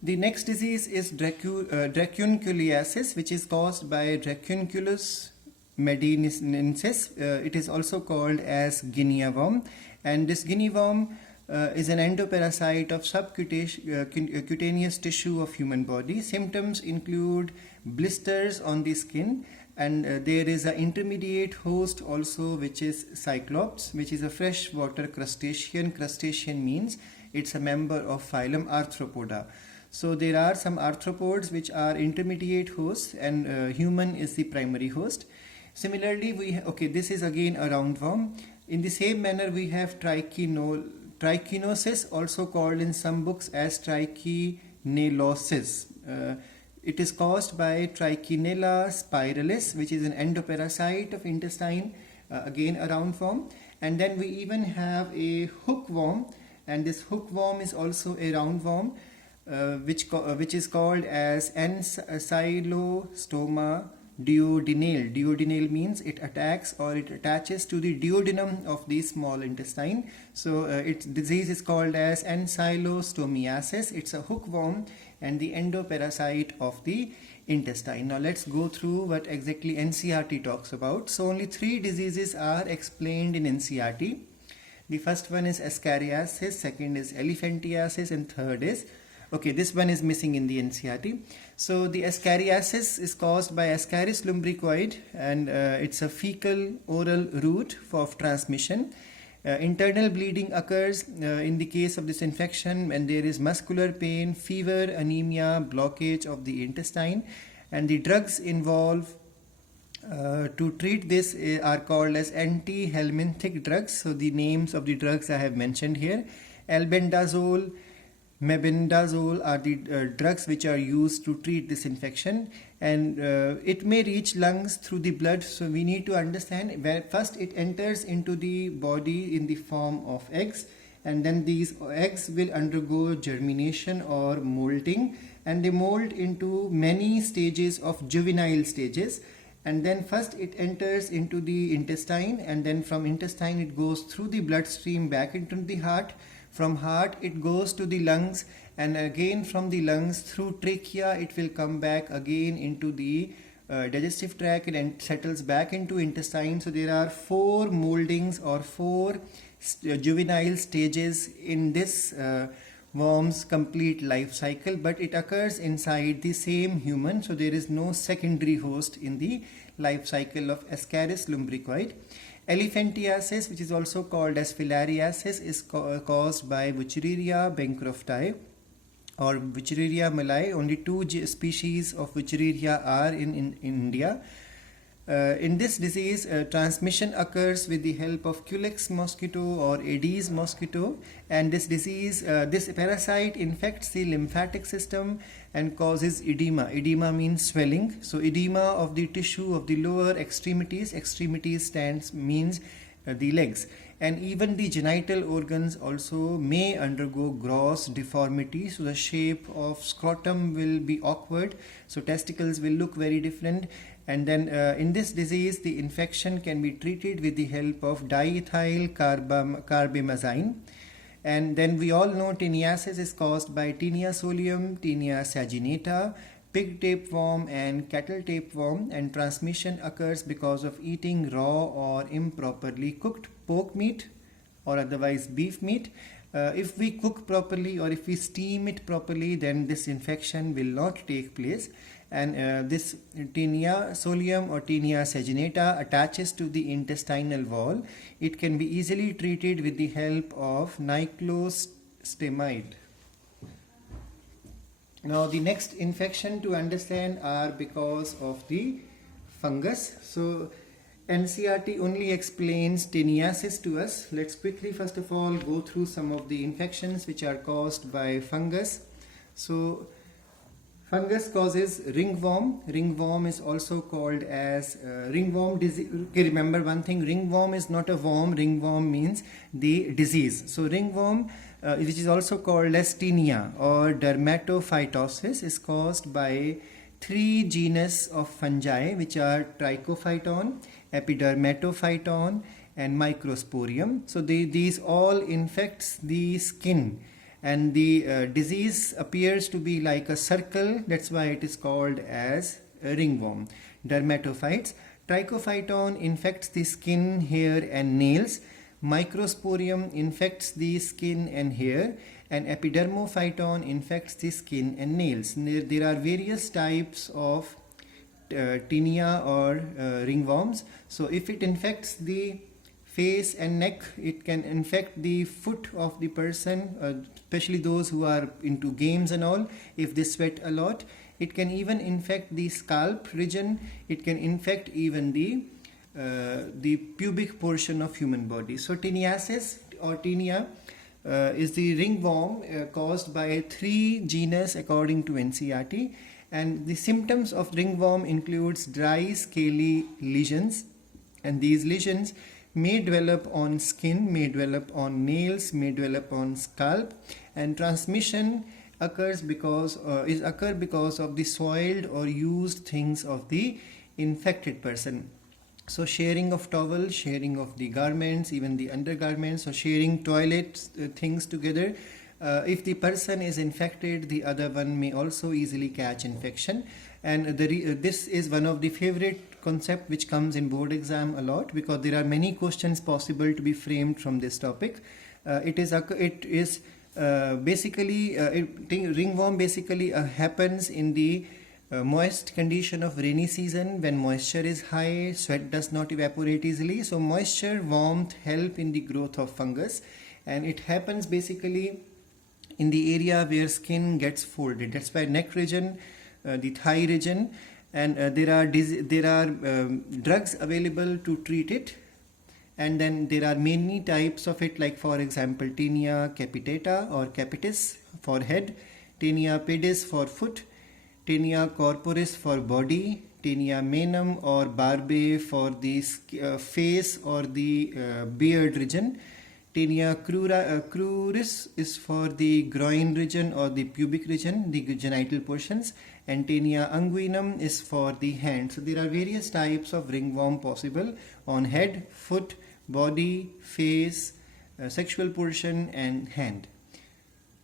The next disease is dracunculiasis, which is caused by Dracunculus medinensis. It is also called as guinea worm, and this guinea worm is an endoparasite of subcutaneous tissue of human body. Symptoms include blisters on the skin, and there is an intermediate host also, which is cyclops, which is a freshwater crustacean. Crustacean means it's a member of phylum Arthropoda. So there are some arthropods which are intermediate hosts, and human is the primary host. Similarly, this is again a roundworm. In the same manner, we have trichinosis, also called in some books as trichinellosis. It is caused by Trichinella spiralis, which is an endoparasite of intestine, again a roundworm. And then we even have a hookworm, and this hookworm is also a roundworm, which is called as Ancylostoma duodenale. Duodenale means it attacks or it attaches to the duodenum of the small intestine. So its disease is called as Ancylostomiasis. It's a hookworm and the endoparasite of the intestine. Now let's go through what exactly NCERT talks about. So only 3 diseases are explained in NCERT. The first one is Ascariasis, second is Elephantiasis, and third is, this one is missing in the NCERT. So the Ascariasis is caused by Ascaris lumbricoid, and it's a fecal oral route of transmission. Internal bleeding occurs in the case of this infection, and there is muscular pain, fever, anemia, blockage of the intestine, and the drugs involved to treat this are called as anti-helminthic drugs. So the names of the drugs I have mentioned here. Albendazole, mebendazole are the drugs which are used to treat this infection, and it may reach lungs through the blood. So we need to understand where first it enters into the body in the form of eggs, and then these eggs will undergo germination or molting, and they mold into many stages of juvenile stages. And then first it enters into the intestine, and then from intestine it goes through the bloodstream back into the heart. From heart it goes to the lungs, and again from the lungs through trachea it will come back again into the digestive tract and settles back into intestine. So there are 4 moldings or 4 juvenile stages in this worm's complete life cycle, but it occurs inside the same human, so there is no secondary host in the life cycle of Ascaris lumbricoid. Elephantiasis, which is also called as filariasis, is caused by Wuchereria bancrofti or Wuchereria malai. Only 2 species of Wuchereria are in India. In this disease, transmission occurs with the help of Culex mosquito or Aedes mosquito, and this disease, this parasite infects the lymphatic system and causes edema. Edema means swelling. So edema of the tissue of the lower extremities. Extremities means the legs, and even the genital organs also may undergo gross deformity. So the shape of scrotum will be awkward. So testicles will look very different. And then in this disease, the infection can be treated with the help of diethyl carbamazine. And then we all know teniasis is caused by Tinea solium, Tinea saginata, pig tapeworm, and cattle tapeworm. And transmission occurs because of eating raw or improperly cooked pork meat or otherwise beef meat. If we cook properly or if we steam it properly, then this infection will not take place. And this Tinea solium or Tinea saginata attaches to the intestinal wall. It can be easily treated with the help of niclosamide. Now the next infection to understand are because of the fungus. So NCERT only explains teniasis to us. Let's quickly first of all go through some of the infections which are caused by fungus. So fungus causes ringworm. Ringworm is also called as ringworm disease. Okay, remember one thing, ringworm is not a worm. Ringworm means the disease. So ringworm, which is also called as tinea or dermatophytosis, is caused by 3 genus of fungi, which are Trichophyton, Epidermatophyton, and Microsporium. So these all infects the skin. and the disease appears to be like a circle. That's why it is called as a ringworm. Dermatophytes. Trichophyton infects the skin, hair and nails. Microsporium infects the skin and hair, and epidermophyton infects the skin and nails. There are various types of tinea or ringworms. So if it infects the face and neck, it can infect the foot of the person, especially those who are into games and all. If they sweat a lot, it can even infect the scalp region. It can infect even the pubic portion of human body. So tiniasis or tinea is the ringworm caused by 3 genus according to NCERT, and the symptoms of ringworm includes dry scaly lesions, and these lesions may develop on skin, may develop on nails, may develop on scalp, and transmission occurs because of the soiled or used things of the infected person. So sharing of towel, sharing of the garments, even the undergarments, or sharing toilet things together. If the person is infected, the other one may also easily catch infection. And this is one of the favorite concept which comes in board exam a lot, because there are many questions possible to be framed from this topic. Ringworm basically happens in the moist condition of rainy season. When moisture is high, sweat does not evaporate easily. So moisture, warmth help in the growth of fungus, and it happens basically in the area where skin gets folded. That's why neck region, the thigh region, and there are drugs available to treat it. And then there are many types of it, like for example tinea capitata or capitis for head, tinea pedis for foot, tinea corporis for body, tinea manum or barbae for the face or the beard region, tinea cruris is for the groin region or the pubic region, the genital portions, and tinea unguinum is for the hand. So there are various types of ringworm possible on head, foot, body, face, sexual portion and hand.